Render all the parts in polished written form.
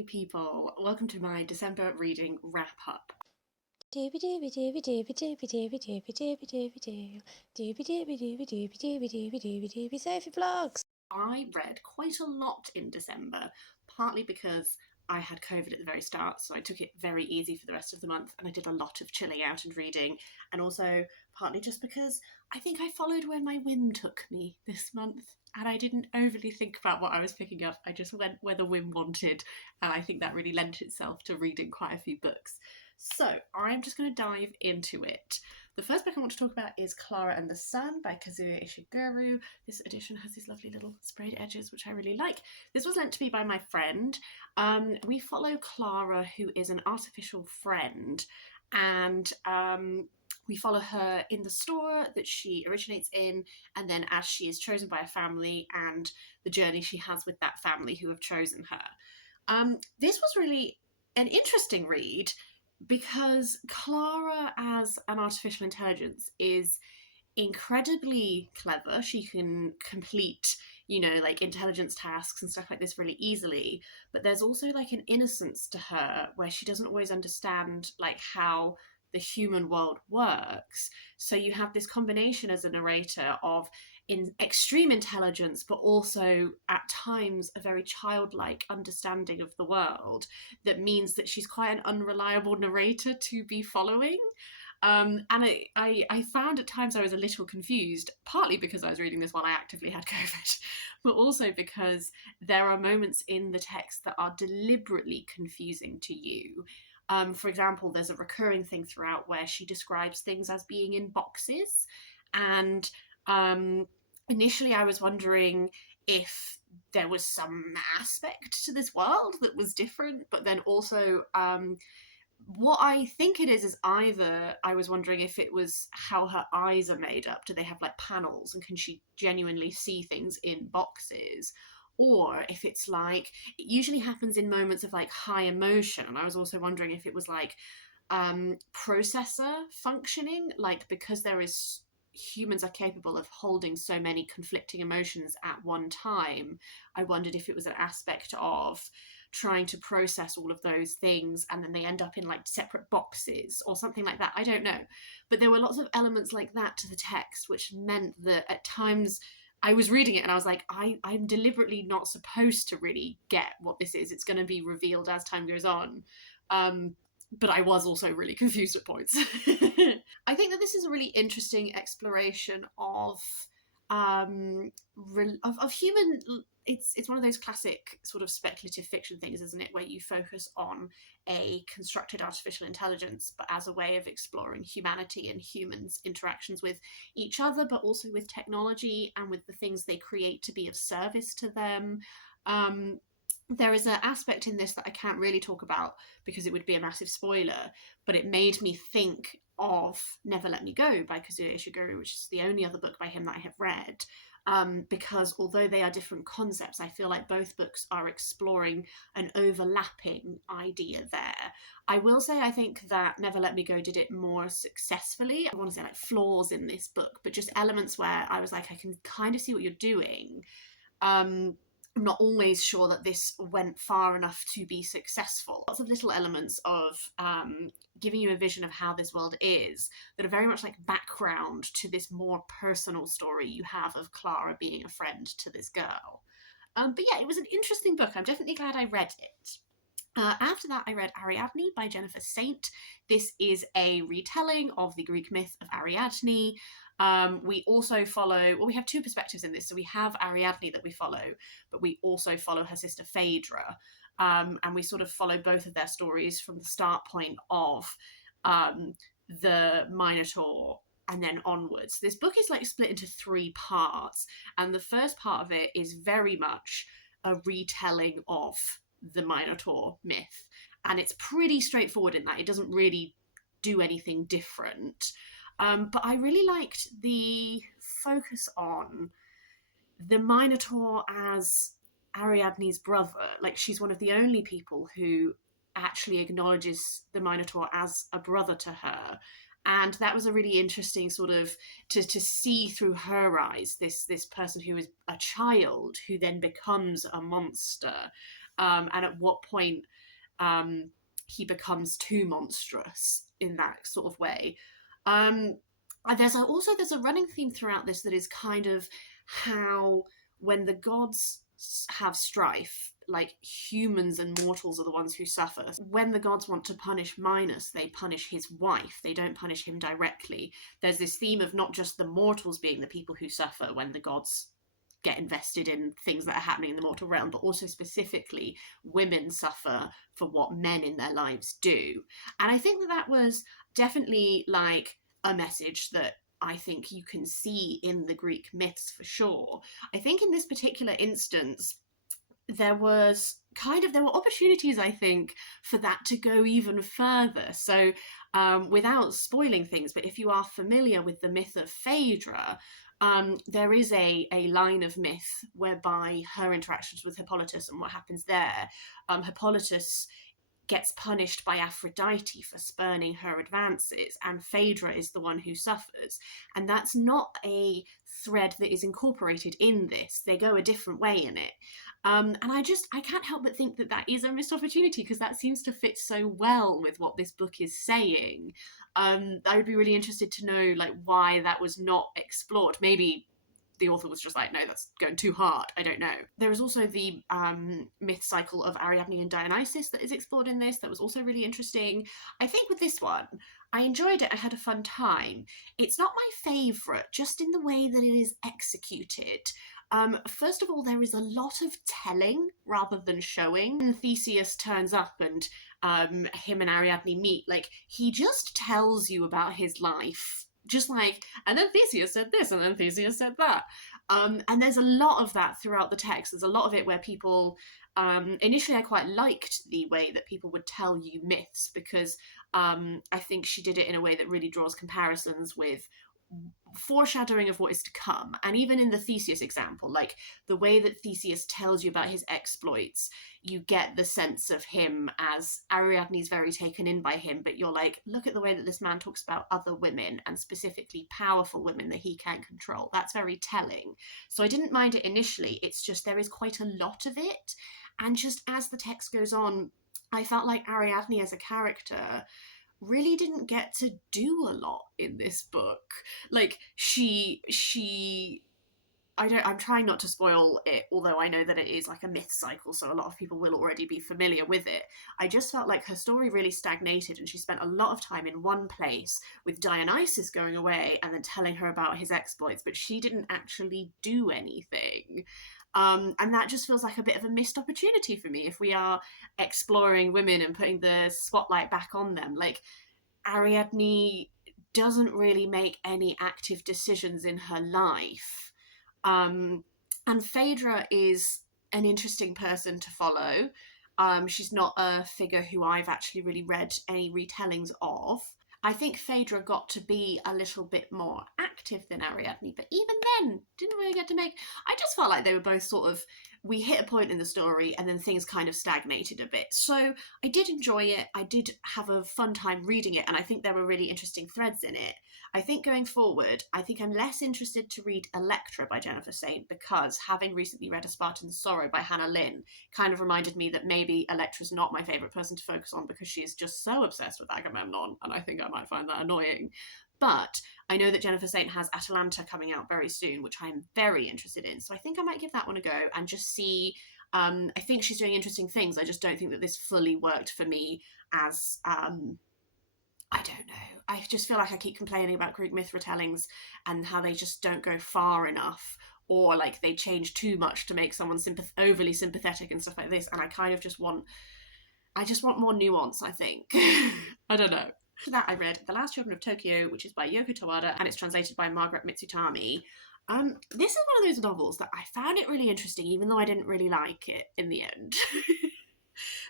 lovely people. Welcome to my December reading wrap-up. Sophie vlogs. I read quite a lot in December, partly because I had COVID at the very start, so I took it very easy for the rest of the month, and I did a lot of chilling out and reading, and also partly just because I think I followed where my whim took me this month, and I didn't overly think about what I was picking up. I just went where the whim wanted, and I think that really lent itself to reading quite a few books. So I'm just going to dive into it. The first book I want to talk about is Klara and the Sun by Kazuo Ishiguru. This edition has these lovely little sprayed edges, which I really like. This was lent to me by my friend. We follow Klara, who is an artificial friend, and we follow her in the store that she originates in, and then as she is chosen by a family and the journey she has with that family who have chosen her. This was really an interesting read, because Klara as an artificial intelligence is incredibly clever. She can complete, like intelligence tasks and stuff like this really easily. But there's also like an innocence to her where she doesn't always understand like how the human world works. So you have this combination as a narrator of in extreme intelligence, but also at times a very childlike understanding of the world that means that she's quite an unreliable narrator to be following. And I found at times I was a little confused, partly because I was reading this while I actively had COVID, but also because there are moments in the text that are deliberately confusing to you. For example, there's a recurring thing throughout where she describes things as being in boxes, and initially I was wondering if there was some aspect to this world that was different, but then also what I think it is either I was wondering if it was how her eyes are made up. Do they have like panels, and can she genuinely see things in boxes? Or if it's like, it usually happens in moments of like high emotion. And I was also wondering if it was like processor functioning, like because humans are capable of holding so many conflicting emotions at one time. I wondered if it was an aspect of trying to process all of those things and then they end up in like separate boxes or something like that. I don't know. But there were lots of elements like that to the text, which meant that at times I was reading it and I was like, I'm deliberately not supposed to really get what this is. It's going to be revealed as time goes on. But I was also really confused at points. I think that this is a really interesting exploration of human. It's one of those classic sort of speculative fiction things, isn't it, where you focus on a constructed artificial intelligence, but as a way of exploring humanity and humans' interactions with each other, but also with technology and with the things they create to be of service to them. There is an aspect in this that I can't really talk about because it would be a massive spoiler, but it made me think of Never Let Me Go by Kazuo Ishiguru, which is the only other book by him that I have read. Because although they are different concepts, I feel like both books are exploring an overlapping idea there. I will say I think that Never Let Me Go did it more successfully. I want to say like flaws in this book, but just elements where I was like, I can kind of see what you're doing. I'm not always sure that this went far enough to be successful. Lots of little elements of giving you a vision of how this world is that are very much like background to this more personal story you have of Klara being a friend to this girl. But yeah, it was an interesting book. I'm definitely glad I read it. After that, I read Ariadne by Jennifer Saint. This is a retelling of the Greek myth of Ariadne. We also follow, we have two perspectives in this. So we have Ariadne that we follow, but we also follow her sister Phaedra. And we sort of follow both of their stories from the start point of the Minotaur and then onwards. This book is like split into three parts. And the first part of it is very much a retelling of the Minotaur myth. And it's pretty straightforward in that. It doesn't really do anything different. But I really liked the focus on the Minotaur as Ariadne's brother. Like, she's one of the only people who actually acknowledges the Minotaur as a brother to her. And that was a really interesting sort of to see through her eyes, this person who is a child who then becomes a monster. and at what point he becomes too monstrous in that sort of way. And there's a running theme throughout this that is kind of how when the gods have strife, like humans and mortals are the ones who suffer. When the gods want to punish Minos, they punish his wife. They don't punish him directly. There's this theme of not just the mortals being the people who suffer when the gods get invested in things that are happening in the mortal realm, but also specifically women suffer for what men in their lives do. And I think that was definitely like a message that I think you can see in the Greek myths for sure. I think in this particular instance, there were opportunities, I think, for that to go even further. So without spoiling things, but if you are familiar with the myth of Phaedra, there is a line of myth whereby her interactions with Hippolytus and what happens there, Hippolytus gets punished by Aphrodite for spurning her advances, and Phaedra is the one who suffers. And that's not a thread that is incorporated in this. They go a different way in it. And I can't help but think that that is a missed opportunity, because that seems to fit so well with what this book is saying. I would be really interested to know like why that was not explored. Maybe the author was just like, no, that's going too hard. I don't know. There is also the myth cycle of Ariadne and Dionysus that is explored in this. That was also really interesting. I think with this one, I enjoyed it. I had a fun time. It's not my favourite, just in the way that it is executed. First of all, there is a lot of telling rather than showing. When Theseus turns up and him and Ariadne meet, like, he just tells you about his life. Just like, and then Theseus said this, and then Theseus said that. And there's a lot of that throughout the text. There's a lot of it where people, initially I quite liked the way that people would tell you myths, because I think she did it in a way that really draws comparisons with foreshadowing of what is to come. And even in the Theseus example, like the way that Theseus tells you about his exploits, you get the sense of him as Ariadne's very taken in by him, but you're like, look at the way that this man talks about other women, and specifically powerful women that he can't control. That's very telling. So I didn't mind it initially. It's just there is quite a lot of it, and just as the text goes on, I felt like Ariadne as a character really didn't get to do a lot in this book. Like I'm trying not to spoil it, although I know that it is like a myth cycle, so a lot of people will already be familiar with it. I just felt like her story really stagnated, and she spent a lot of time in one place with Dionysus going away and then telling her about his exploits, but she didn't actually do anything. And that just feels like a bit of a missed opportunity for me if we are exploring women and putting the spotlight back on them. Like, Ariadne doesn't really make any active decisions in her life. And Phaedra is an interesting person to follow. She's not a figure who I've actually really read any retellings of. I think Phaedra got to be a little bit more active than Ariadne, but even then, didn't really get to make... I just felt like they were both sort of... We hit a point in the story and then things kind of stagnated a bit. So I did enjoy it. I did have a fun time reading it, and I think there were really interesting threads in it. I think going forward, I think I'm less interested to read Electra by Jennifer Saint, because having recently read A Spartan's Sorrow by Hannah Lynn kind of reminded me that maybe Electra's not my favourite person to focus on, because she is just so obsessed with Agamemnon, and I think I might find that annoying. But I know that Jennifer Saint has Atalanta coming out very soon, which I'm very interested in. So I think I might give that one a go and just see. I think she's doing interesting things. I just don't think that this fully worked for me as... I don't know. I just feel like I keep complaining about Greek myth retellings and how they just don't go far enough, or like they change too much to make someone overly sympathetic and stuff like this. And I kind of just want more nuance, I think. I don't know. After that, I read The Last Children of Tokyo, which is by Yoko Tawada, and it's translated by Margaret Mitsutani. This is one of those novels that I found it really interesting, even though I didn't really like it in the end.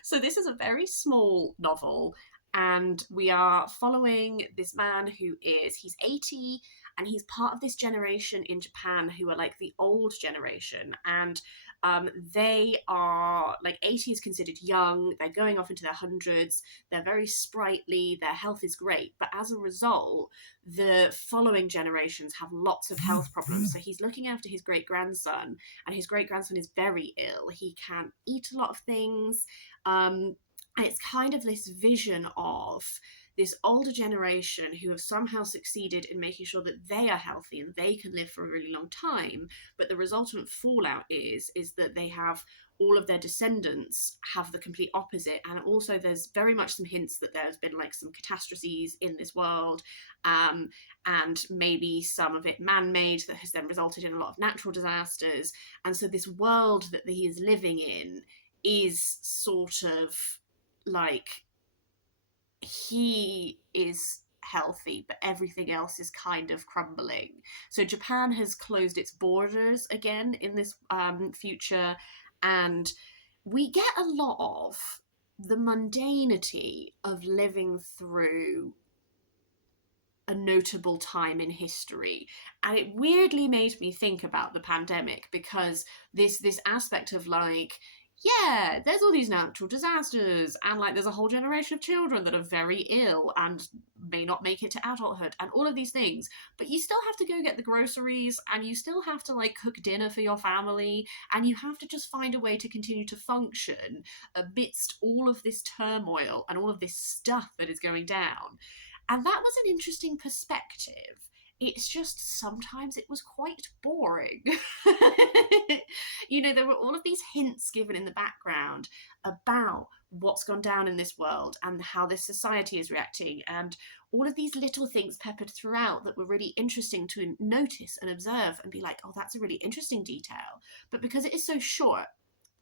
So this is a very small novel, and we are following this man he's 80, and he's part of this generation in Japan who are like the old generation. And They are like 80 is considered young. They're going off into their hundreds. They're very sprightly. Their health is great. But as a result, the following generations have lots of health problems. So he's looking after his great grandson, and his great grandson is very ill. He can't eat a lot of things. And it's kind of this vision of this older generation who have somehow succeeded in making sure that they are healthy and they can live for a really long time. But the resultant fallout is that they have all of their descendants have the complete opposite. And also there's very much some hints that there's been like some catastrophes in this world, and maybe some of it man-made that has then resulted in a lot of natural disasters. And so this world that he is living in is sort of like, he is healthy, but everything else is kind of crumbling. So Japan has closed its borders again in this future, and we get a lot of the mundanity of living through a notable time in history. And it weirdly made me think about the pandemic, because this aspect of like, yeah, there's all these natural disasters, and like there's a whole generation of children that are very ill and may not make it to adulthood, and all of these things, but you still have to go get the groceries, and you still have to like cook dinner for your family, and you have to just find a way to continue to function amidst all of this turmoil and all of this stuff that is going down. And that was an interesting perspective. It's just sometimes it was quite boring. You know, there were all of these hints given in the background about what's gone down in this world and how this society is reacting, and all of these little things peppered throughout that were really interesting to notice and observe and be like, oh, that's a really interesting detail. But because it is so short,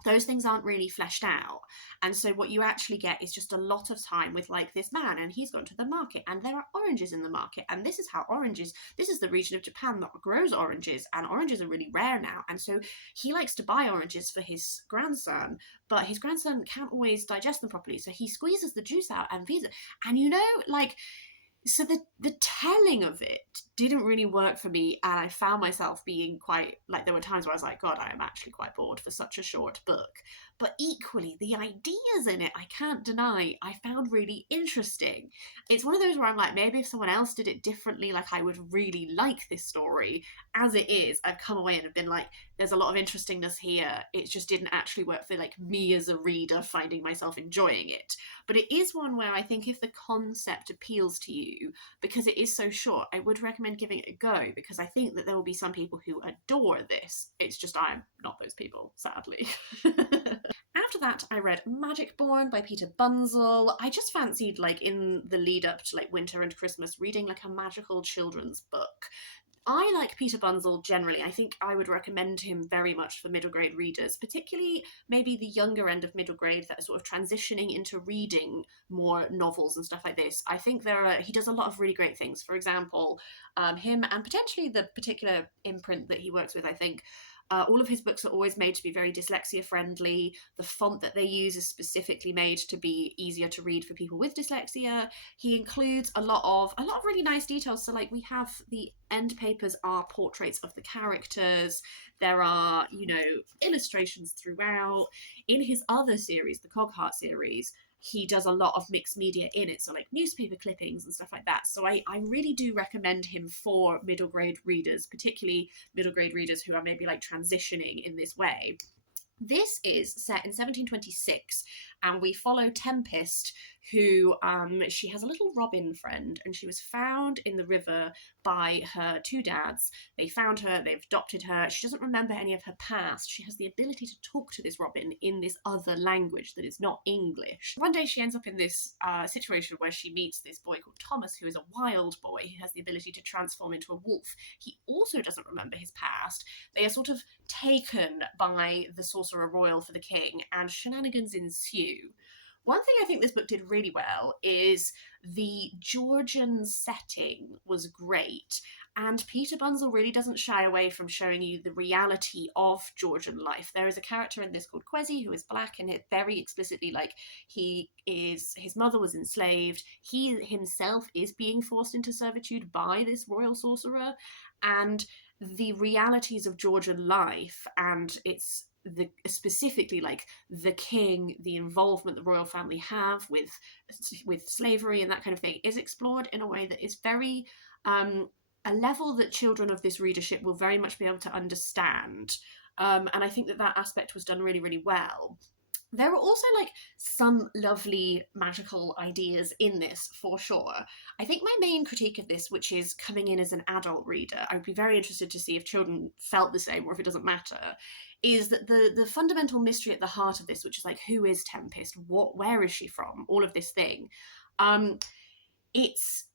those things aren't really fleshed out. And so what you actually get is just a lot of time with like this man, and he's gone to the market, and there are oranges in the market, and this is how oranges, this is the region of Japan that grows oranges, and oranges are really rare now. And so he likes to buy oranges for his grandson, but his grandson can't always digest them properly, so he squeezes the juice out and feeds it. And you know, like, so the telling of it didn't really work for me, and I found myself being quite, like, there were times where I was like, God, I am actually quite bored for such a short book. But equally, the ideas in it, I can't deny, I found really interesting. It's one of those where I'm like, maybe if someone else did it differently, like, I would really like this story. As it is, I've come away and have been like, there's a lot of interestingness here. It just didn't actually work for like me as a reader finding myself enjoying it. But it is one where I think if the concept appeals to you, because it is so short, I would recommend giving it a go, because I think that there will be some people who adore this. It's just I'm not those people, sadly. After that, I read Magicborn by Peter Bunzl. I just fancied, like, in the lead up to like winter and Christmas, reading like a magical children's book. I like Peter Bunzl generally. I think I would recommend him very much for middle grade readers, particularly maybe the younger end of middle grade that are sort of transitioning into reading more novels and stuff like this. I think he does a lot of really great things. For example, him and potentially the particular imprint that he works with, I think, all of his books are always made to be very dyslexia friendly. The font that they use is specifically made to be easier to read for people with dyslexia. He includes a lot of really nice details. So like we have the end papers are portraits of the characters. There are, you know, illustrations throughout. In his other series, the Cogheart series, he does a lot of mixed media in it, so like newspaper clippings and stuff like that. So I really do recommend him for middle grade readers, particularly middle grade readers who are maybe like transitioning in this way. This is set in 1726, and we follow Tempest, who she has a little robin friend, and she was found in the river by her two dads. They found her, they've adopted her. She doesn't remember any of her past. She has the ability to talk to this robin in this other language that is not English. One day she ends up in this situation where she meets this boy called Thomas, who is a wild boy who has the ability to transform into a wolf. He also doesn't remember his past. They are sort of taken by the Sorcerer Royal for the king, and shenanigans ensue. One thing I think this book did really well is the Georgian setting was great, and Peter Bunzl really doesn't shy away from showing you the reality of Georgian life. There is a character in this called Kwezi who is black, and it very explicitly, like, his mother was enslaved, he himself is being forced into servitude by this royal sorcerer, and the realities of Georgian life and its specifically like the king, the involvement the royal family have with slavery and that kind of thing is explored in a way that is very a level that children of this readership will very much be able to understand. And I think that aspect was done really, really well. There are also like some lovely magical ideas in this for sure. I think my main critique of this, which is coming in as an adult reader, I would be very interested to see if children felt the same or if it doesn't matter, is that the fundamental mystery at the heart of this, which is like, who is Tempest? Where is she from? All of this thing. It's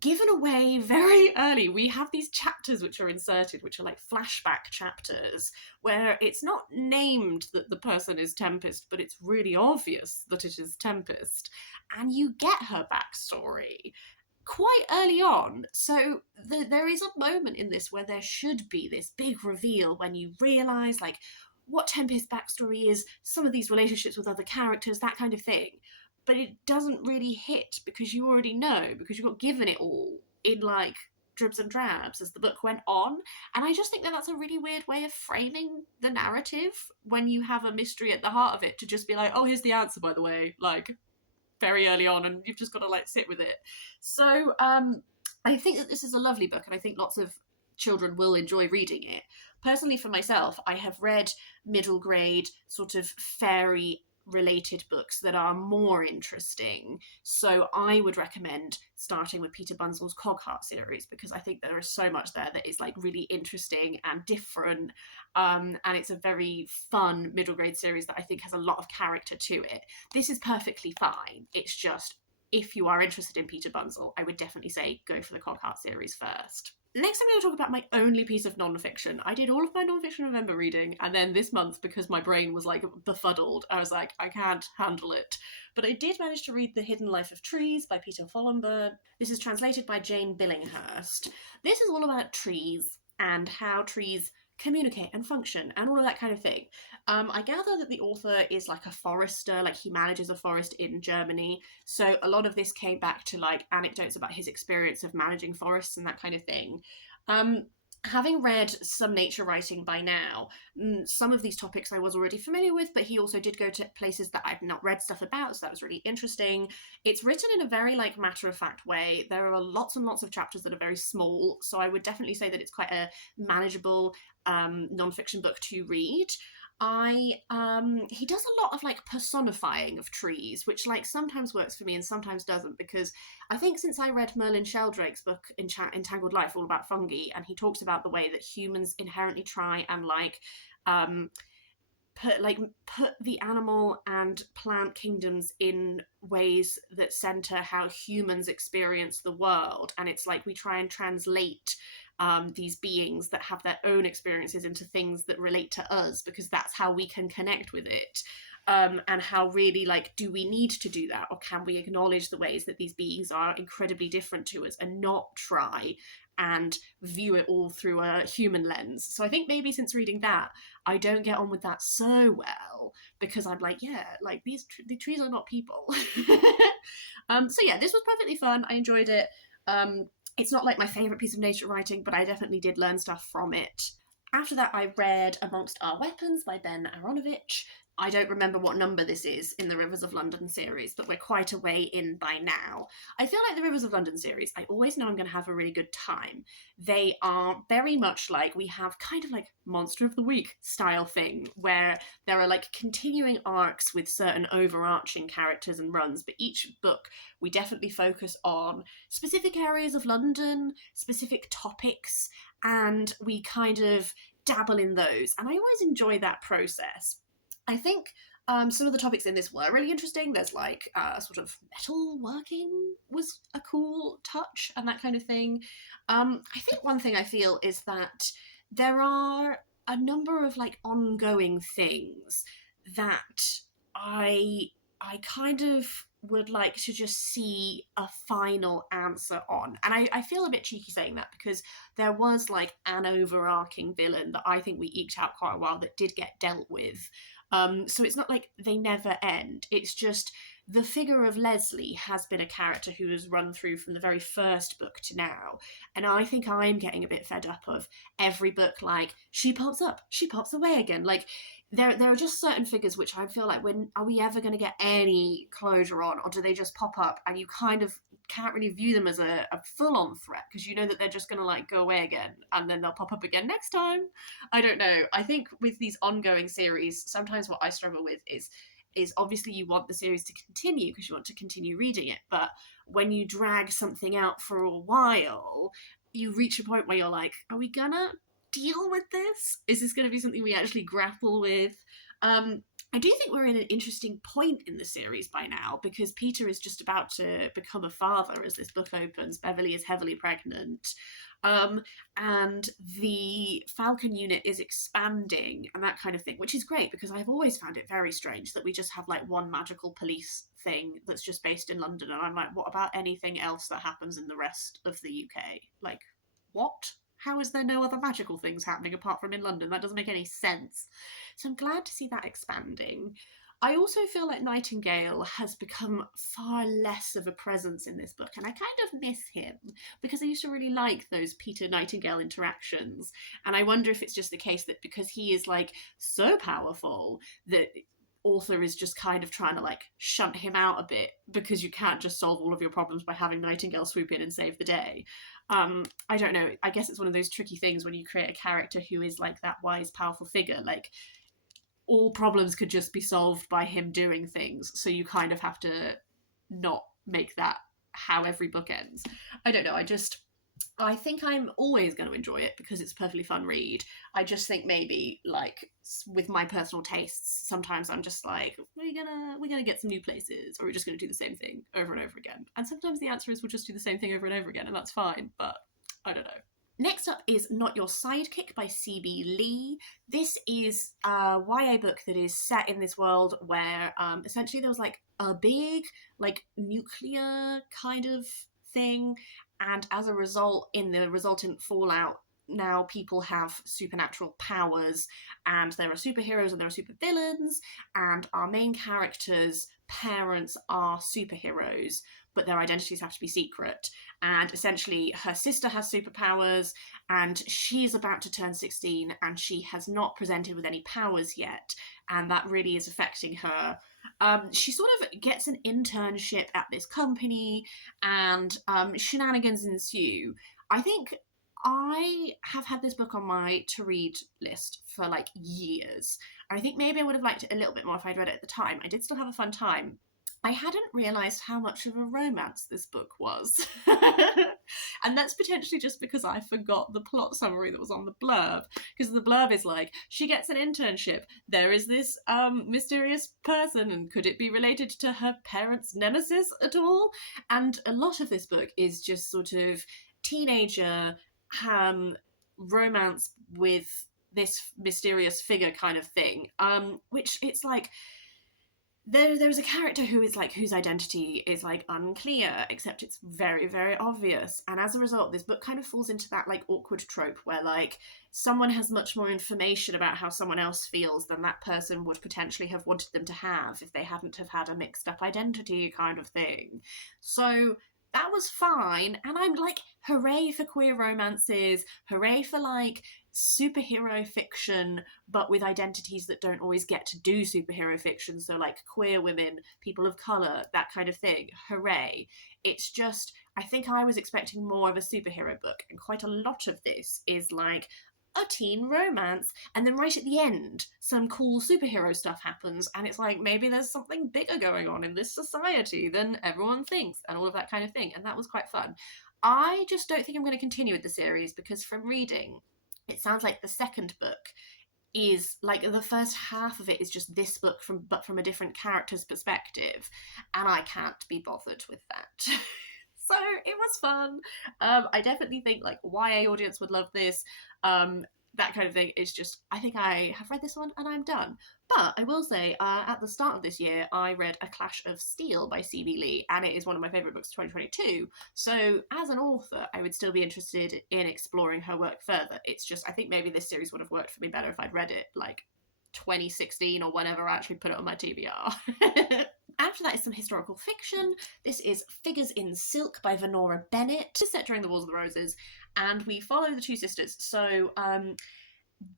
given away very early. We have these chapters which are inserted, which are like flashback chapters, where it's not named that the person is Tempest, but it's really obvious that it is Tempest. And you get her backstory quite early on. So there is a moment in this where there should be this big reveal when you realise like what Tempest's backstory is, some of these relationships with other characters, that kind of thing. But it doesn't really hit because you already know, because you got given it all in like dribs and drabs as the book went on. And I just think that that's a really weird way of framing the narrative when you have a mystery at the heart of it, to just be like, oh, here's the answer, by the way, like very early on, and you've just got to like sit with it. So I think that this is a lovely book, and I think lots of children will enjoy reading it. Personally, for myself, I have read middle grade sort of fairy related books that are more interesting. So I would recommend starting with Peter Bunzl's Cogheart series, because I think there is so much there that is like really interesting and different. And it's a very fun middle grade series that I think has a lot of character to it. This is perfectly fine. It's just, if you are interested in Peter Bunzl, I would definitely say go for the Cogheart series first. Next, I'm going to talk about my only piece of non-fiction. I did all of my non-fiction November reading, and then this month, because my brain was like befuddled, I was like, I can't handle it. But I did manage to read The Hidden Life of Trees by Peter Wohlleben. This is translated by Jane Billinghurst. This is all about trees and how trees communicate and function and all of that kind of thing. I gather that the author is like a forester, like he manages a forest in Germany. So a lot of this came back to like anecdotes about his experience of managing forests and that kind of thing. Having read some nature writing by now, some of these topics I was already familiar with, but he also did go to places that I'd not read stuff about, so that was really interesting. It's written in a very like matter-of-fact way. There are lots and lots of chapters that are very small, so I would definitely say that it's quite a manageable non-fiction book to read. He does a lot of like personifying of trees, which like sometimes works for me and sometimes doesn't, because I think since I read Merlin Sheldrake's book Entangled Life, all about fungi, and he talks about the way that humans inherently try and like put the animal and plant kingdoms in ways that center how humans experience the world, and it's like we try and translate these beings that have their own experiences into things that relate to us, because that's how we can connect with it. And how really, like, do we need to do that, or can we acknowledge the ways that these beings are incredibly different to us and not try and view it all through a human lens? So I think maybe since reading that, I don't get on with that so well, because I'm like, yeah, like the trees are not people. So yeah, this was perfectly fun. I enjoyed it. It's not like my favourite piece of nature writing, but I definitely did learn stuff from it. After that, I read Amongst Our Weapons by Ben Aaronovitch. I don't remember what number this is in the Rivers of London series, but we're quite a way in by now. I feel like the Rivers of London series, I always know I'm going to have a really good time. They are very much like, we have kind of like Monster of the Week style thing, where there are like continuing arcs with certain overarching characters and runs, but each book we definitely focus on specific areas of London, specific topics, and we kind of dabble in those. And I always enjoy that process. I think some of the topics in this were really interesting. There's like sort of metal working was a cool touch and that kind of thing. I think one thing I feel is that there are a number of like ongoing things that I kind of would like to just see a final answer on. And I feel a bit cheeky saying that, because there was like an overarching villain that I think we eked out quite a while that did get dealt with. So it's not like they never end. It's just the figure of Leslie has been a character who has run through from the very first book to now. And I think I'm getting a bit fed up of every book, like, she pops up, she pops away again. Like, there are just certain figures which I feel like, when are we ever going to get any closure on, or do they just pop up and you kind of can't really view them as a full-on threat because you know that they're just going to like go away again and then they'll pop up again next time. I don't know. I think with these ongoing series, sometimes what I struggle with is obviously you want the series to continue because you want to continue reading it, but when you drag something out for a while, you reach a point where you're like, are we gonna deal with this? Is this going to be something we actually grapple with? I do think we're in an interesting point in the series by now, because Peter is just about to become a father as this book opens. Beverly is heavily pregnant. And the Falcon unit is expanding and that kind of thing, which is great because I've always found it very strange that we just have like one magical police thing that's just based in London. And I'm like, what about anything else that happens in the rest of the UK? Like, what? How is there no other magical things happening apart from in London? That doesn't make any sense. So I'm glad to see that expanding. I also feel like Nightingale has become far less of a presence in this book, and I kind of miss him because I used to really like those Peter Nightingale interactions. And I wonder if it's just the case that because he is like so powerful that author is just kind of trying to like shunt him out a bit because you can't just solve all of your problems by having Nightingale swoop in and save the day. I don't know. I guess it's one of those tricky things when you create a character who is like that wise, powerful figure. Like, all problems could just be solved by him doing things, so you kind of have to not make that how every book ends. I don't know. I think I'm always going to enjoy it because it's a perfectly fun read. I just think maybe, like, with my personal tastes, sometimes I'm just like, we're gonna get some new places, or we're just gonna do the same thing over and over again. And sometimes the answer is we'll just do the same thing over and over again, and that's fine, but I don't know. Next up is Not Your Sidekick by C.B. Lee. This is a YA book that is set in this world where essentially there was like a big like nuclear kind of thing, and as a result, in the resultant fallout, now people have supernatural powers, and there are superheroes and there are supervillains, and our main character's parents are superheroes, but their identities have to be secret. And essentially her sister has superpowers and she's about to turn 16 and she has not presented with any powers yet, and that really is affecting her. She sort of gets an internship at this company and shenanigans ensue. I think I have had this book on my to-read list for like years. I think maybe I would have liked it a little bit more if I'd read it at the time. I did still have a fun time. I hadn't realised how much of a romance this book was. And that's potentially just because I forgot the plot summary that was on the blurb. Because the blurb is like, she gets an internship, there is this mysterious person, and could it be related to her parents' nemesis at all? And a lot of this book is just sort of teenager romance with this mysterious figure kind of thing. Which it's like, there's a character who is like, whose identity is like unclear, except it's very, very obvious. And as a result, this book kind of falls into that like awkward trope where like someone has much more information about how someone else feels than that person would potentially have wanted them to have if they hadn't have had a mixed up identity kind of thing. So that was fine. And I'm like, hooray for queer romances, hooray for like superhero fiction, but with identities that don't always get to do superhero fiction. So like queer women, people of colour, that kind of thing. Hooray. It's just, I think I was expecting more of a superhero book, and quite a lot of this is like a teen romance, and then right at the end some cool superhero stuff happens, and it's like, maybe there's something bigger going on in this society than everyone thinks, and all of that kind of thing, and that was quite fun. I just don't think I'm going to continue with the series, because from reading, it sounds like the second book is like, the first half of it is just this book from a different character's perspective, and I can't be bothered with that. So it was fun. I definitely think like YA audience would love this. That kind of thing. Is just, I think I have read this one and I'm done. But I will say, at the start of this year, I read A Clash of Steel by C.B. Lee, and it is one of my favourite books of 2022. So as an author, I would still be interested in exploring her work further. It's just, I think maybe this series would have worked for me better if I'd read it like 2016 or whenever I actually put it on my TBR. After that is some historical fiction. This is Figures in Silk by Vanora Bennett. It's set during the Wars of the Roses, and we follow the two sisters. So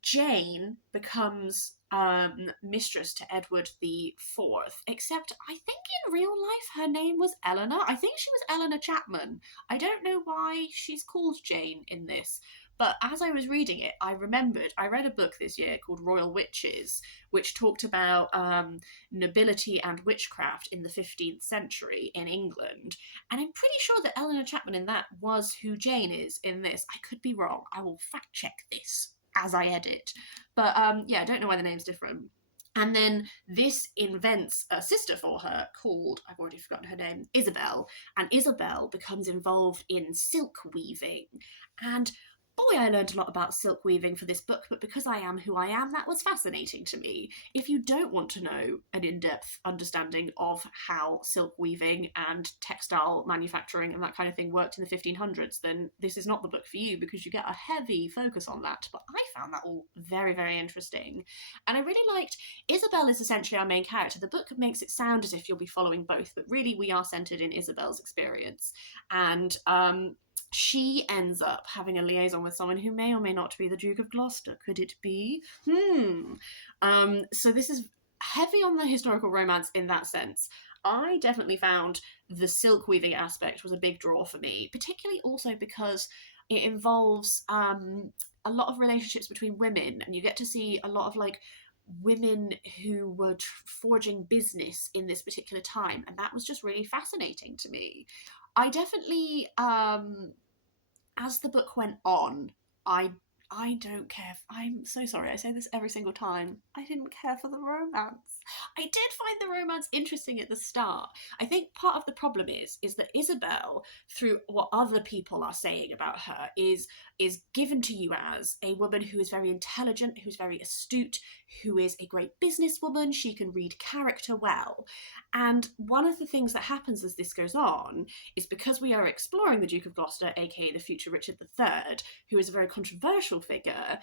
Jane becomes mistress to Edward the Fourth, except I think in real life her name was Eleanor. I think she was Eleanor Chapman. I don't know why she's called Jane in this, but as I was reading it, I remembered I read a book this year called Royal Witches, which talked about nobility and witchcraft in the 15th century in England, and I'm pretty sure that Eleanor Chapman in that was who Jane is in this. I could be wrong. I will fact check this as I edit. But yeah, I don't know why the name's different. And then this invents a sister for her called, I've already forgotten her name, Isabel. And Isabel becomes involved in silk weaving. And boy, I learned a lot about silk weaving for this book, but because I am who I am, that was fascinating to me. If you don't want to know an in-depth understanding of how silk weaving and textile manufacturing and that kind of thing worked in the 1500s, then this is not the book for you, because you get a heavy focus on that. But I found that all very, very interesting. And I really liked, Isabel is essentially our main character. The book makes it sound as if you'll be following both, but really we are centered in Isabel's experience. And she ends up having a liaison with someone who may or may not be the Duke of Gloucester. Could it be? So this is heavy on the historical romance in that sense. I definitely found the silk weaving aspect was a big draw for me, particularly also because it involves a lot of relationships between women, and you get to see a lot of like women who were forging business in this particular time, and that was just really fascinating to me. I definitely, as the book went on, I don't care. I'm so sorry, I say this every single time. I didn't care for the romance. I did find the romance interesting at the start. I think part of the problem is that Isabel, through what other people are saying about her, is given to you as a woman who is very intelligent, who's very astute, who is a great businesswoman. She can read character well. And one of the things that happens as this goes on is, because we are exploring the Duke of Gloucester, aka the future Richard III, who is a very controversial figure,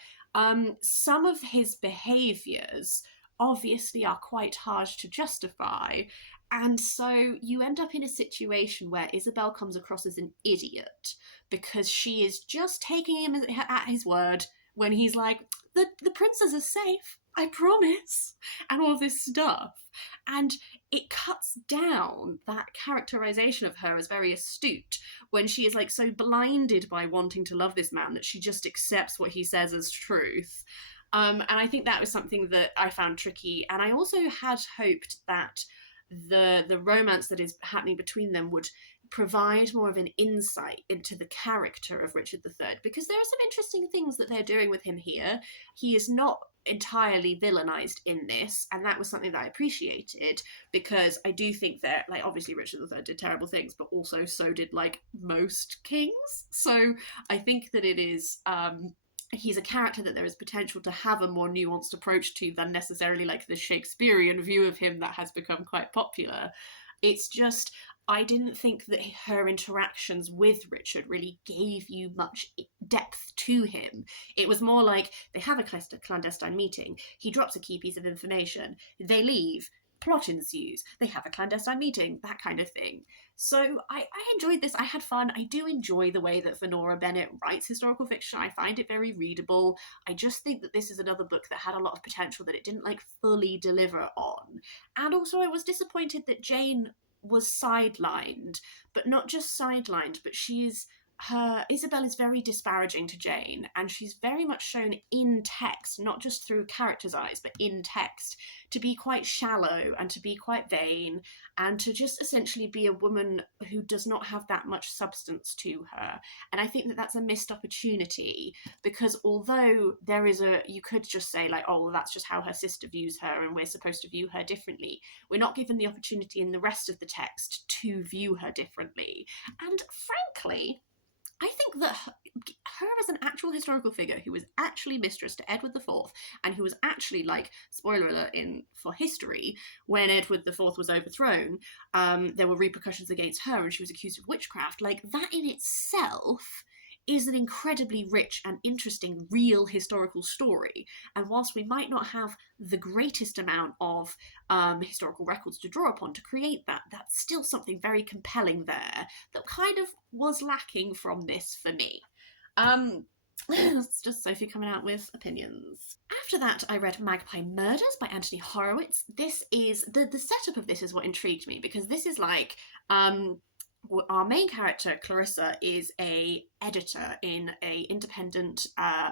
some of his behaviours obviously are quite hard to justify. And so you end up in a situation where Isabel comes across as an idiot because she is just taking him at his word when he's like, the princess is safe, I promise, and all of this stuff. And it cuts down that characterization of her as very astute when she is like so blinded by wanting to love this man that she just accepts what he says as truth. And I think that was something that I found tricky. And I also had hoped that the romance that is happening between them would provide more of an insight into the character of Richard III, because there are some interesting things that they're doing with him here. He is not entirely villainized in this, and that was something that I appreciated, because I do think that, like, obviously Richard III did terrible things, but also so did like most kings. So I think that it is he's a character that there is potential to have a more nuanced approach to than necessarily like the Shakespearean view of him that has become quite popular. It's just, I didn't think that her interactions with Richard really gave you much depth to him. It was more like they have a clandestine meeting, he drops a key piece of information, they leave, plot ensues, they have a clandestine meeting, that kind of thing. So I enjoyed this. I had fun. I do enjoy the way that Vanora Bennett writes historical fiction. I find it very readable. I just think that this is another book that had a lot of potential that it didn't like fully deliver on. And also I was disappointed that Jane was sidelined, but not just sidelined, but Isabel is very disparaging to Jane, and she's very much shown in text, not just through characters' eyes, but in text, to be quite shallow and to be quite vain and to just essentially be a woman who does not have that much substance to her. And I think that that's a missed opportunity, because although you could just say like, oh, well, that's just how her sister views her and we're supposed to view her differently. We're not given the opportunity in the rest of the text to view her differently. And frankly, I think that her as an actual historical figure who was actually mistress to Edward IV, and who was actually, like, spoiler alert for history, when Edward IV was overthrown, there were repercussions against her and she was accused of witchcraft. Like, that in itself is an incredibly rich and interesting real historical story. And whilst we might not have the greatest amount of historical records to draw upon to create that, that's still something very compelling there that kind of was lacking from this for me. It's just Sophie coming out with opinions. After that, I read Magpie Murders by Anthony Horowitz. This is, the setup of this is what intrigued me, because this is like, our main character, Clarissa, is a editor in a independent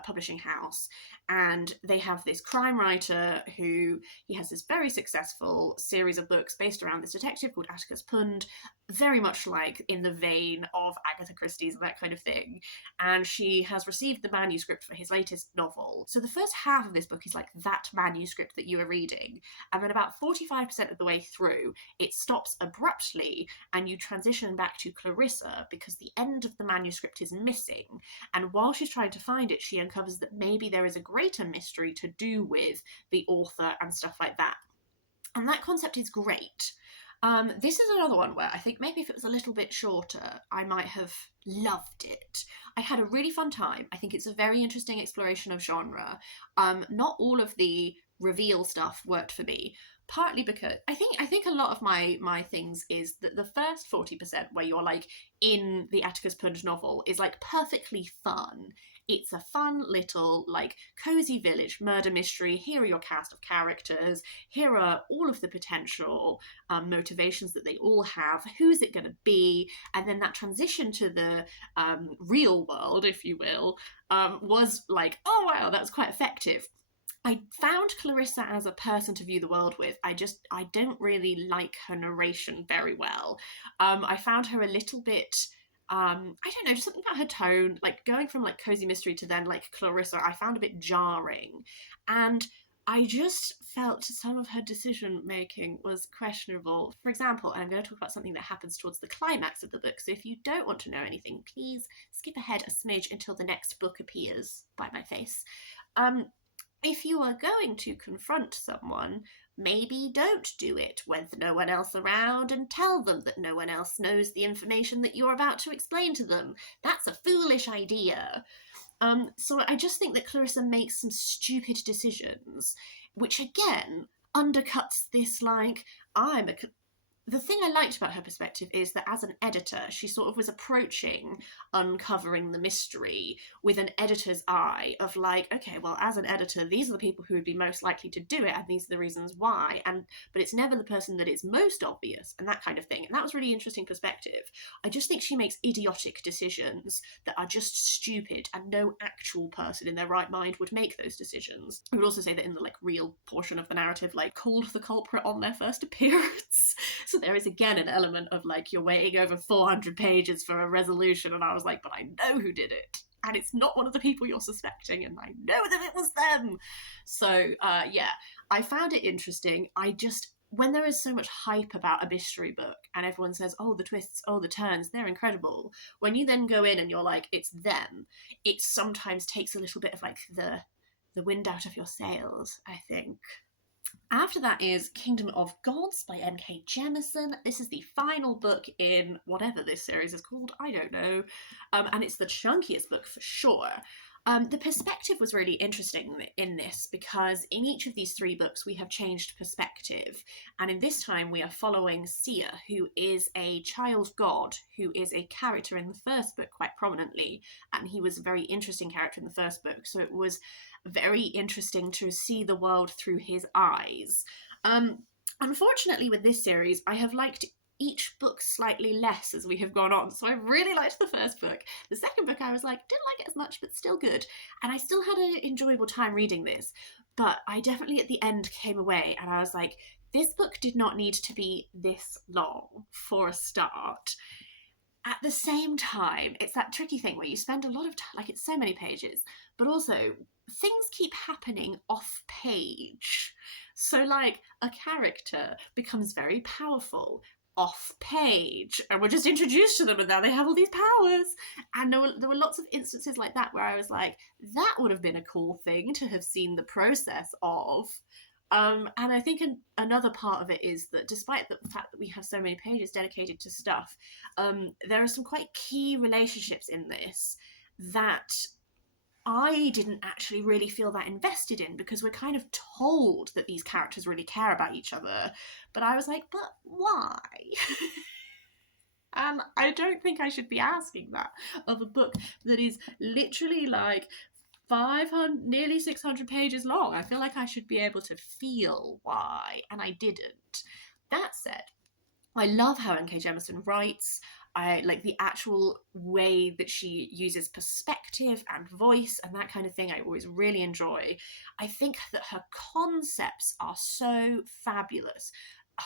publishing house, and they have this crime writer who, he has this very successful series of books based around this detective called Atticus Pund, very much like in the vein of Agatha Christie's and that kind of thing. And she has received the manuscript for his latest novel. So the first half of this book is like that manuscript that you are reading, and then about 45% of the way through, it stops abruptly and you transition back to Clarissa because the end of the manuscript is missing. And while she's trying to find it, she uncovers that maybe there is a greater mystery to do with the author and stuff like that. And that concept is great. This is another one where I think maybe if it was a little bit shorter, I might have loved it. I had a really fun time. I think it's a very interesting exploration of genre. Not all of the reveal stuff worked for me, partly because I think a lot of my things is that the first 40% where you're like in the Atticus Pund novel is like perfectly fun. It's a fun little like cozy village murder mystery. Here are your cast of characters. Here are all of the potential motivations that they all have. Who's it going to be? And then that transition to the real world, if you will, was like, oh wow, that's quite effective. I found Clarissa as a person to view the world with. I don't really like her narration very well. I found her a little bit, I don't know, just something about her tone, like going from like cozy mystery to then like Clarissa, I found a bit jarring. And I just felt some of her decision making was questionable. For example, and I'm going to talk about something that happens towards the climax of the book, so if you don't want to know anything, please skip ahead a smidge until the next book appears by my face. If you are going to confront someone, maybe don't do it with no one else around and tell them that no one else knows the information that you're about to explain to them. That's a foolish idea. So I just think that Clarissa makes some stupid decisions, which again undercuts this like, the thing I liked about her perspective is that as an editor, she sort of was approaching uncovering the mystery with an editor's eye of like, okay, well, as an editor, these are the people who would be most likely to do it, and these are the reasons why, but it's never the person that is most obvious, and that kind of thing. And that was really interesting perspective. I just think she makes idiotic decisions that are just stupid, and no actual person in their right mind would make those decisions. I would also say that in the like real portion of the narrative, like called the culprit on their first appearance. So there is again an element of like you're waiting over 400 pages for a resolution, and I was like, but I know who did it, and it's not one of the people you're suspecting, and I know that it was them. So yeah, I found it interesting. When there is so much hype about a mystery book and everyone says, oh, the twists, oh, the turns, they're incredible, when you then go in and you're like, it's them, it sometimes takes a little bit of like the wind out of your sails, I think. After that is Kingdom of Gods by N.K. Jemisin. This is the final book in whatever this series is called, I don't know, and it's the chunkiest book for sure. The perspective was really interesting in this because in each of these three books we have changed perspective, and in this time we are following Sia, who is a child god who is a character in the first book quite prominently, and he was a very interesting character in the first book, so it was very interesting to see the world through his eyes. Unfortunately with this series I have liked each book slightly less as we have gone on. So I really liked the first book. The second book I was like, didn't like it as much, but still good. And I still had an enjoyable time reading this. But I definitely at the end came away and I was like, this book did not need to be this long for a start. At the same time, it's that tricky thing where you spend a lot of time, like it's so many pages, but also things keep happening off page. So like a character becomes very powerful off page and we're just introduced to them and now they have all these powers, and there were lots of instances like that where I was like, that would have been a cool thing to have seen the process of. And I think another part of it is that despite the fact that we have so many pages dedicated to stuff, there are some quite key relationships in this that I didn't actually really feel that invested in, because we're kind of told that these characters really care about each other. But I was like, but why? And I don't think I should be asking that of a book that is literally like 500, nearly 600 pages long. I feel like I should be able to feel why, and I didn't. That said, I love how N.K. Jemisin writes. I like the actual way that she uses perspective and voice and that kind of thing. I always really enjoy. I think that her concepts are so fabulous.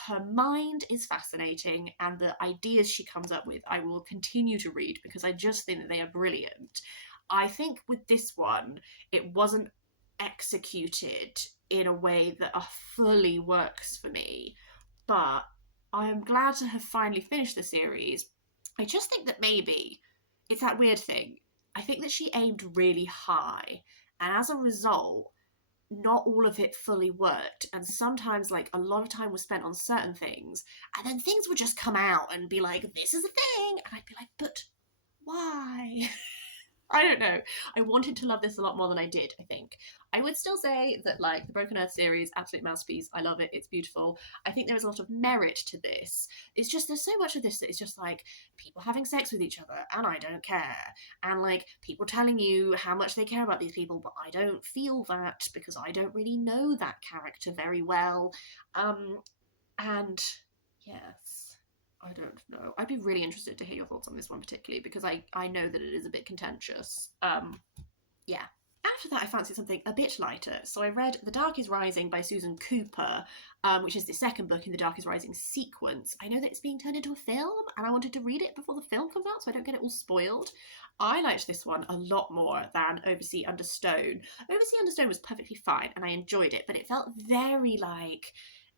Her mind is fascinating, and the ideas she comes up with, I will continue to read because I just think that they are brilliant. I think with this one, it wasn't executed in a way that fully works for me, but I am glad to have finally finished the series. I just think that maybe it's that weird thing. I think that she aimed really high, and as a result, not all of it fully worked. And sometimes, like, a lot of time was spent on certain things, and then things would just come out and be like, this is a thing. And I'd be like, but why? I don't know. I wanted to love this a lot more than I did, I think. I would still say that, like, the Broken Earth series, absolute masterpiece. I love it. It's beautiful. I think there is a lot of merit to this. It's just, there's so much of this that is just, like, people having sex with each other, and I don't care. And, like, people telling you how much they care about these people, but I don't feel that because I don't really know that character very well. And, yes. I don't know. I'd be really interested to hear your thoughts on this one particularly, because I know that it is a bit contentious. Yeah. After that, I fancied something a bit lighter, so I read The Dark is Rising by Susan Cooper, which is the second book in the Dark is Rising sequence. I know that it's being turned into a film, and I wanted to read it before the film comes out so I don't get it all spoiled. I liked this one a lot more than Oversea Under Stone. Oversea Under Stone was perfectly fine, and I enjoyed it, but it felt very like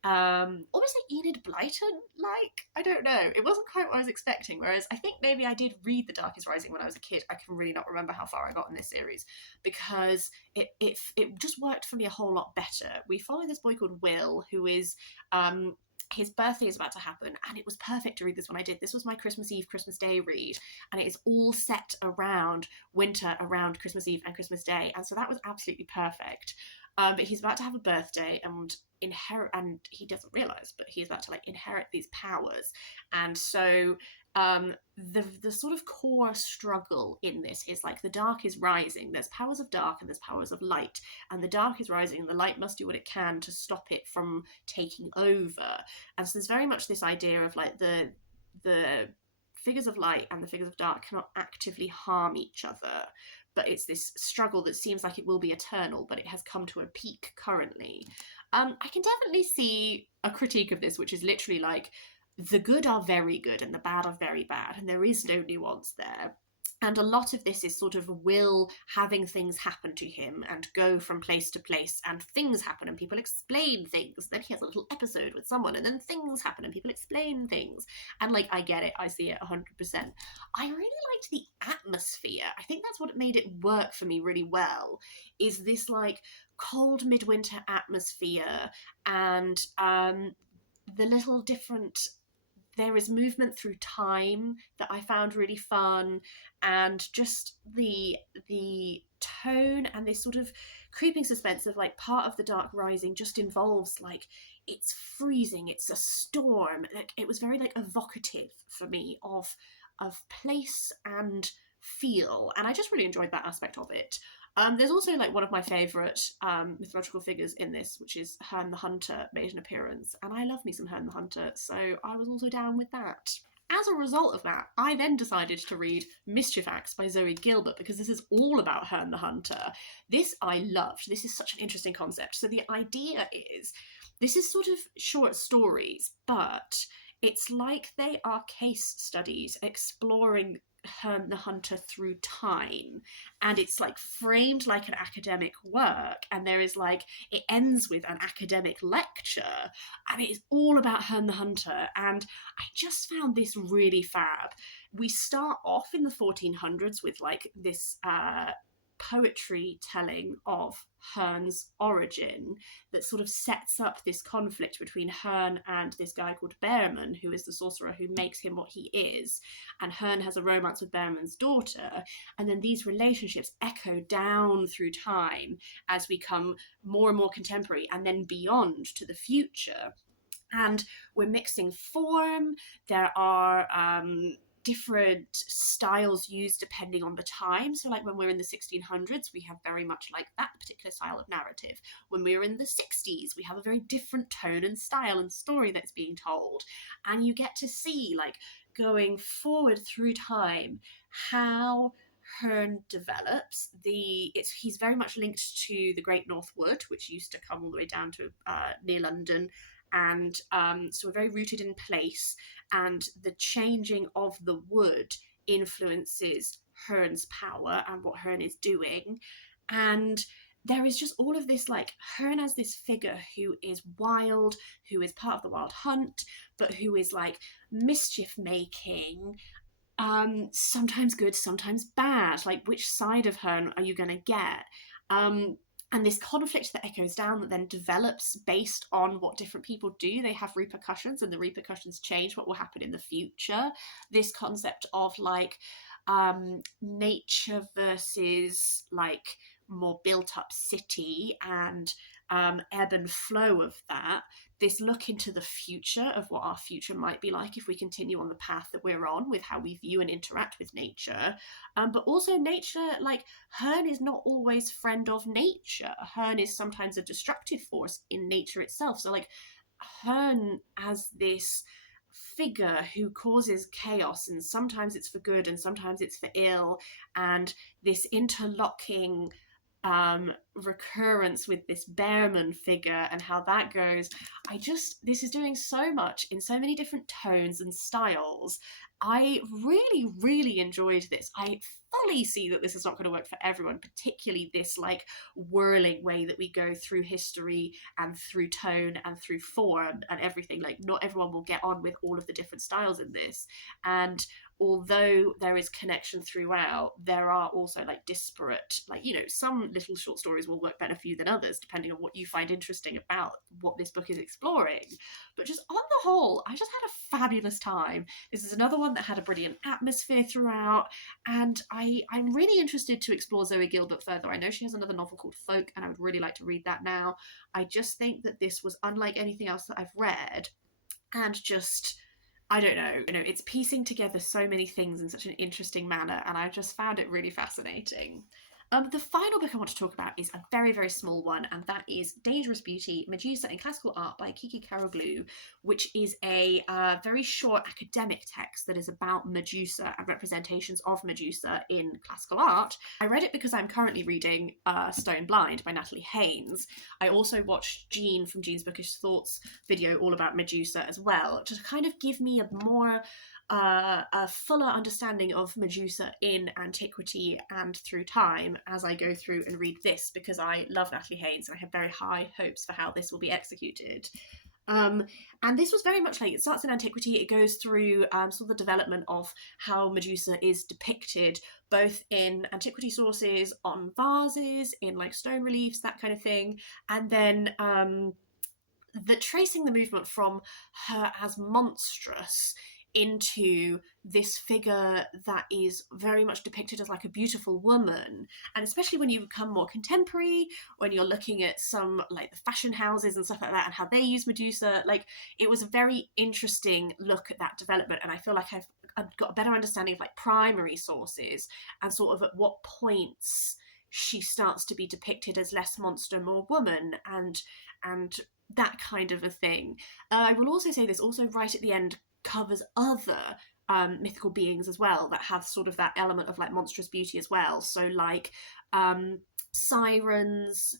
almost like Enid Blyton, like, I don't know, it wasn't quite what I was expecting. Whereas I think maybe I did read The Dark is Rising when I was a kid. I can really not remember how far I got in this series, because it just worked for me a whole lot better. We follow this boy called Will, who is his birthday is about to happen, and it was perfect to read this when I did. This was my Christmas Eve, Christmas Day read, and it is all set around winter, around Christmas Eve and Christmas Day, and so that was absolutely perfect. But he's about to have a birthday and inherit, and he doesn't realize, but he's about to like inherit these powers. And so the sort of core struggle in this is like the dark is rising. There's powers of dark and there's powers of light, and the dark is rising and the light must do what it can to stop it from taking over. And so there's very much this idea of like the figures of light and the figures of dark cannot actively harm each other, but it's this struggle that seems like it will be eternal, but it has come to a peak currently. I can definitely see a critique of this, which is literally like, the good are very good and the bad are very bad, and there is no nuance there. And a lot of this is sort of Will having things happen to him and go from place to place, and things happen and people explain things. Then he has a little episode with someone, and then things happen and people explain things. And like, I get it, I see it 100%. I really liked the atmosphere. I think that's what made it work for me really well, is this like cold midwinter atmosphere, and the little different, there is movement through time that I found really fun, and just the tone and this sort of creeping suspense of like part of the dark rising just involves like, it's freezing, it's a storm. Like, it was very like evocative for me of place and feel, and I just really enjoyed that aspect of it. There's also like one of my favourite mythological figures in this, which is Herne the Hunter, made an appearance, and I love me some Herne the Hunter, so I was also down with that. As a result of that, I then decided to read Mischief Acts by Zoe Gilbert, because this is all about Herne the Hunter. This I loved. This is such an interesting concept. So the idea is, this is sort of short stories, but it's like they are case studies exploring Herne the Hunter through time, and it's like framed like an academic work, and there is like, it ends with an academic lecture, and it is all about Herne the Hunter, and I just found this really fab. We start off in the 1400s with like this poetry telling of Hearn's origin that sort of sets up this conflict between Hearn and this guy called Behrman, who is the sorcerer who makes him what he is. And Hearn has a romance with Behrman's daughter. And then these relationships echo down through time as we come more and more contemporary and then beyond to the future. And we're mixing form. There are different styles used depending on the time. So like when we're in the 1600s, we have very much like that particular style of narrative. When we're in the 60s, we have a very different tone and style and story that's being told. And you get to see, like, going forward through time, how Hearn develops. He's very much linked to the Great North Wood, which used to come all the way down to near London, and so we're very rooted in place, and the changing of the wood influences Hearn's power and what Hearn is doing. And there is just all of this, like, Hearn as this figure who is wild, who is part of the Wild Hunt, but who is like mischief making, sometimes good, sometimes bad. Like, which side of Hearn are you going to get? And this conflict that echoes down that then develops based on what different people do. They have repercussions, and the repercussions change what will happen in the future. This concept of like nature versus like more built up city, and ebb and flow of that. This look into the future of what our future might be like if we continue on the path that we're on with how we view and interact with nature. But also nature, like, Hearn is not always friend of nature. Hearn is sometimes a destructive force in nature itself. So like Hearn as this figure who causes chaos, and sometimes it's for good and sometimes it's for ill, and this interlocking recurrence with this Behrman figure and how that goes. This is doing so much in so many different tones and styles. I really, really enjoyed this. I fully see that this is not going to work for everyone, particularly this like whirling way that we go through history and through tone and through form and everything. Like, not everyone will get on with all of the different styles in this. And although there is connection throughout, there are also like disparate, like, you know, some little short stories will work better for you than others, depending on what you find interesting about what this book is exploring. But just on the whole, I just had a fabulous time. This is another one that had a brilliant atmosphere throughout, and I'm really interested to explore Zoe Gilbert further. I know she has another novel called Folk, and I would really like to read that now. I just think that this was unlike anything else that I've read, and just, I don't know, it's piecing together so many things in such an interesting manner, and I just found it really fascinating. The final book I want to talk about is a very, very small one, and that is Dangerous Beauty, Medusa in Classical Art by Kiki Karoglou, which is a very short academic text that is about Medusa and representations of Medusa in classical art. I read it because I'm currently reading Stone Blind by Natalie Haynes. I also watched Jean from Jean's Bookish Thoughts video all about Medusa as well, to kind of give me a more a fuller understanding of Medusa in antiquity and through time as I go through and read this, because I love Natalie Haynes and I have very high hopes for how this will be executed. And this was very much like, it starts in antiquity, it goes through sort of the development of how Medusa is depicted, both in antiquity sources, on vases, in like stone reliefs, that kind of thing, and then tracing the movement from her as monstrous into this figure that is very much depicted as like a beautiful woman. And especially when you become more contemporary, when you're looking at some like the fashion houses and stuff like that and how they use Medusa, like, it was a very interesting look at that development. And I feel like I've got a better understanding of like primary sources and sort of at what points she starts to be depicted as less monster, more woman, and that kind of a thing. I will also say this also right at the end covers other mythical beings as well that have sort of that element of like monstrous beauty as well. So like sirens,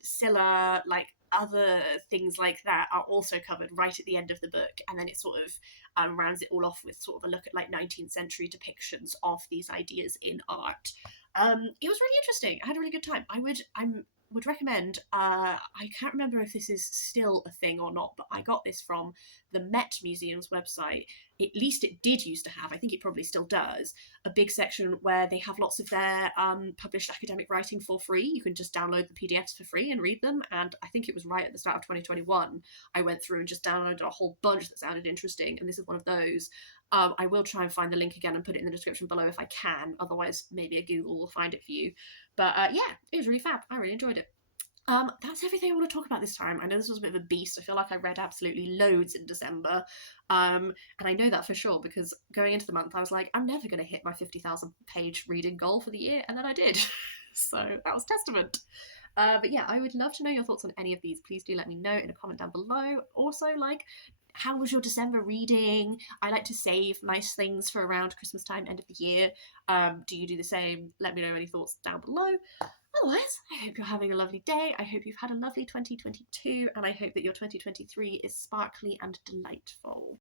Scylla, like other things like that are also covered right at the end of the book, and then it sort of rounds it all off with sort of a look at like 19th century depictions of these ideas in art. It was really interesting. I had a really good time. I would recommend, I can't remember if this is still a thing or not, but I got this from the Met Museum's website. at least it did used to have, I think it probably still does, a big section where they have lots of their published academic writing for free. You can just download the PDFs for free and read them. And I think it was right at the start of 2021, I went through and just downloaded a whole bunch that sounded interesting. And this is one of those. I will try and find the link again and put it in the description below if I can. Otherwise, maybe a Google will find it for you. But yeah, it was really fab. I really enjoyed it. That's everything I want to talk about this time. I know this was a bit of a beast. I feel like I read absolutely loads in December. And I know that for sure because going into the month, I was like, I'm never going to hit my 50,000 page reading goal for the year. And then I did. So that was testament. But yeah, I would love to know your thoughts on any of these. Please do let me know in a comment down below. Also, like, how was your December reading? I like to save nice things for around Christmas time, end of the year. Do you do the same? Let me know any thoughts down below. Otherwise, I hope you're having a lovely day. I hope you've had a lovely 2022, and I hope that your 2023 is sparkly and delightful.